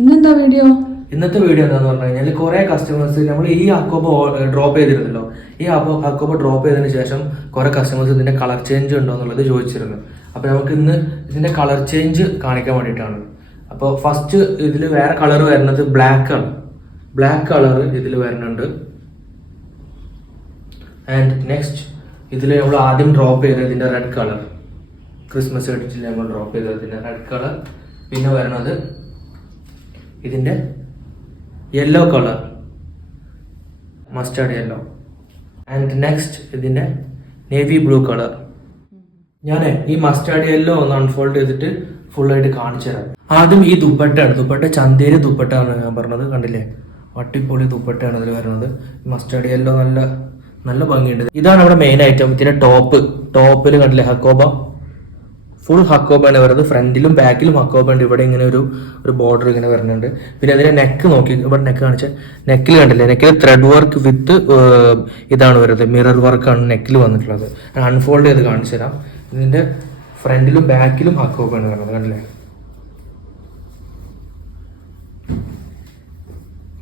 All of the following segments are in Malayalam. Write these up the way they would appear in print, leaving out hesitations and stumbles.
ഇന്നത്തെ വീഡിയോ എന്താന്ന് പറഞ്ഞു കഴിഞ്ഞാൽ കുറെ കസ്റ്റമേഴ്സ് നമ്മൾ ഈ അക്കോബ ഡ്രോപ്പ് ചെയ്തിരുന്നല്ലോ. ഈ അക്കോബ ഡ്രോപ്പ് ചെയ്തതിന് ശേഷം കുറെ കസ്റ്റമേഴ്സ് ഇതിന്റെ കളർ ചേഞ്ച് ഉണ്ടോ എന്നുള്ളത് ചോദിച്ചിരുന്നു. അപ്പൊ നമുക്ക് ഇന്ന് ഇതിന്റെ കളർ ചേഞ്ച് കാണിക്കാൻ വേണ്ടിയിട്ടാണ്. അപ്പോൾ ഫസ്റ്റ് ഇതിൽ വേറെ കളർ വരുന്നത് ബ്ലാക്ക് ആണ്. ബ്ലാക്ക് കളർ ഇതിൽ വരുന്നുണ്ട്. ആൻഡ് നെക്സ്റ്റ് ഇതിൽ നമ്മൾ ആദ്യം ഡ്രോപ്പ് ചെയ്തതിന്റെ റെഡ് കളർ, ക്രിസ്മസ് എഡിറ്റിൽ നമ്മൾ ഡ്രോപ്പ് ചെയ്തതിന്റെ റെഡ് കളർ. പിന്നെ വരുന്നത് ഇതിന്റെ yellow colour, mustard yellow. And next ഇതിന്റെ നേവി ബ്ലൂ കളർ. ഞാൻ ഈ മസ്റ്റാർഡ് യെല്ലോ ഒന്ന് അൺഫോൾഡ് ചെയ്തിട്ട് ഫുൾ ആയിട്ട് കാണിച്ചു തരാം. ആദ്യം ഈ ദുപ്പട്ടയാണ്. ദുപ്പട്ട ചന്തേരി ദുപ്പട്ടാണ് ഞാൻ പറഞ്ഞത്, കണ്ടില്ലേ? അടിപൊളി ദുപ്പട്ടയാണ് ഇതിൽ വരുന്നത്. മസ്റ്റാർഡ് യെല്ലോ നല്ല നല്ല ഭംഗിയുണ്ട്. ഇതാണ് നമ്മുടെ മെയിൻ ഐറ്റം. ഇതിന്റെ ടോപ്പിൽ കണ്ടില്ലേ ഹക്കോബ, ഫുൾ ഹക്കോബാണ് വരുന്നത്. ഫ്രണ്ടിലും ബാക്കിലും ഹക്കോബ ഉണ്ട്. ഇവിടെ ഇങ്ങനെ ഒരു ബോർഡർ ഇങ്ങനെ വരുന്നുണ്ട്. പിന്നെ അതിന്റെ നെക്ക് നോക്കി, ഇവിടെ നെക്ക് കാണിച്ച നെക്കിൽ കണ്ടില്ലേ? നെക്കിൽ ത്രെഡ് വർക്ക് വിത്ത് ഇതാണ് വരുന്നത്, മിറർ വർക്കാണ് നെക്കിൽ വന്നിട്ടുള്ളത്. അൺഫോൾഡ് ചെയ്ത് കാണിച്ചു തരാം. ഇതിന്റെ ഫ്രണ്ടിലും ബാക്കിലും ഹക്കോബാണ് വരുന്നത്, കണ്ടില്ലേ?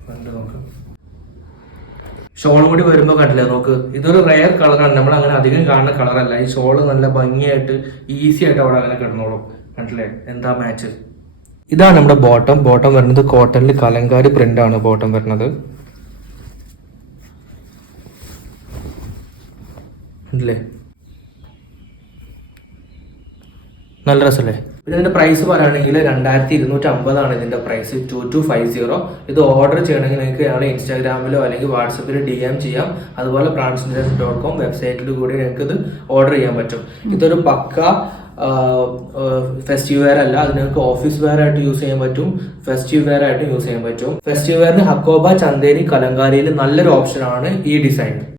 ഫ്രണ്ട് നോക്ക്. ഷോൾ കൂടി വരുമ്പോൾ കണ്ടില്ലേ നോക്ക്, ഇതൊരു റെയർ കളറാണ്. നമ്മൾ അങ്ങനെ അധികം കാണുന്ന കളറല്ല. ഈ ഷോള് നല്ല ഭംഗിയായിട്ട് ഈസി ആയിട്ട് അവിടെ അങ്ങനെ കിടന്നോളും. കണ്ടില്ലേ എന്താ മാച്ച്? ഇതാണ് നമ്മുടെ ബോട്ടം വരുന്നത് കോട്ടണിൽ കലങ്കാരി പ്രിന്റ് ആണ് ബോട്ടം വരുന്നത്. കണ്ടില്ലേ നല്ല രസമല്ലേ? പിന്നെ ഇതിന്റെ പ്രൈസ് പറയുകയാണെങ്കിൽ 2250 ഇതിന്റെ പ്രൈസ്, 2250. ഇത് ഓർഡർ ചെയ്യണമെങ്കിൽ നിങ്ങൾക്ക് ഞങ്ങൾ ഇൻസ്റ്റാഗ്രാമിലോ അല്ലെങ്കിൽ വാട്സപ്പിലോ DM ചെയ്യാം. അതുപോലെ brandsmiths.com വെബ്സൈറ്റിൽ കൂടി നിങ്ങൾക്ക് ഇത് ഓർഡർ ചെയ്യാൻ പറ്റും. ഇതൊരു പക്ക ഫെസ്റ്റീവ് വെയർ അല്ല. അത് നിങ്ങൾക്ക് ഓഫീസ് വെയർ ആയിട്ട് യൂസ് ചെയ്യാൻ പറ്റും, ഫെസ്റ്റീവ് വെയർ ആയിട്ട് യൂസ് ചെയ്യാൻ പറ്റും. ഫെസ്റ്റീവ് വെയറിന് ഹക്കോബ, ചന്തേരി, കലങ്കാരിയിൽ നല്ലൊരു ഓപ്ഷനാണ് ഈ ഡിസൈൻ.